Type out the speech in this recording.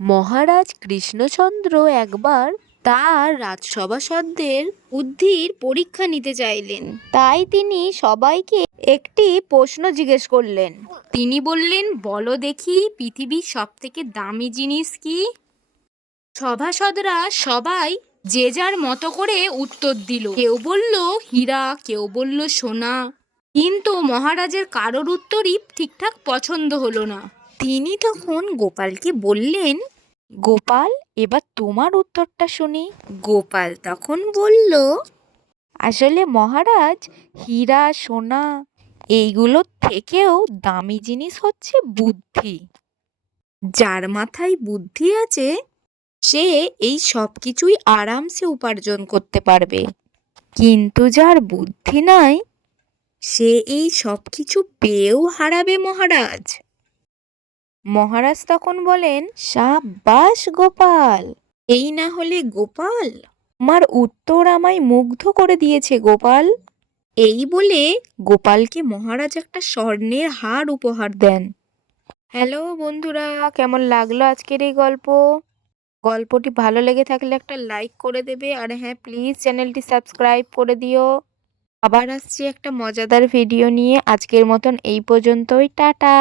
মহারাজ কৃষ্ণচন্দ্র একবার তার রাজসভাসদদের বুদ্ধির পরীক্ষা নিতে চাইলেন। তাই তিনি সবাইকে একটি প্রশ্ন জিজ্ঞেস করলেন। তিনি বললেন, বলো দেখি পৃথিবীর সব থেকে দামি জিনিস কি? সভাসদরা সবাই যে যার মতো করে উত্তর দিল। কেউ বলল হীরা, কেউ বলল সোনা, কিন্তু মহারাজের কারোর উত্তরই ঠিকঠাক পছন্দ হলো না। তিনি তখন গোপালকে বললেন, গোপাল, এবার তোমার উত্তরটা শুনি। গোপাল তখন বলল, আসলে মহারাজ, হীরা সোনা এইগুলোর থেকেও দামি জিনিস হচ্ছে বুদ্ধি। যার মাথায় বুদ্ধি আছে সে এই সব কিছুই আরামসে উপার্জন করতে পারবে, কিন্তু যার বুদ্ধি নাই সে এই সব কিছু পেয়েও হারাবে মহারাজ। মহারাজ তখন বলেন, সাবাস গোপাল, এই না হলে গোপাল, তোমার উত্তর আমায় মুগ্ধ করে দিয়েছে গোপাল। এই বলে গোপালকে মহারাজ একটা স্বর্ণের হার উপহার দেন। হ্যালো বন্ধুরা, কেমন লাগলো আজকের এই গল্পটি ভালো লেগে থাকলে একটা লাইক করে দেবে, আর হ্যাঁ, প্লিজ চ্যানেলটি সাবস্ক্রাইব করে দিও। আবার আসছি একটা মজাদার ভিডিও নিয়ে। আজকের মতন এই পর্যন্তই, টাটা।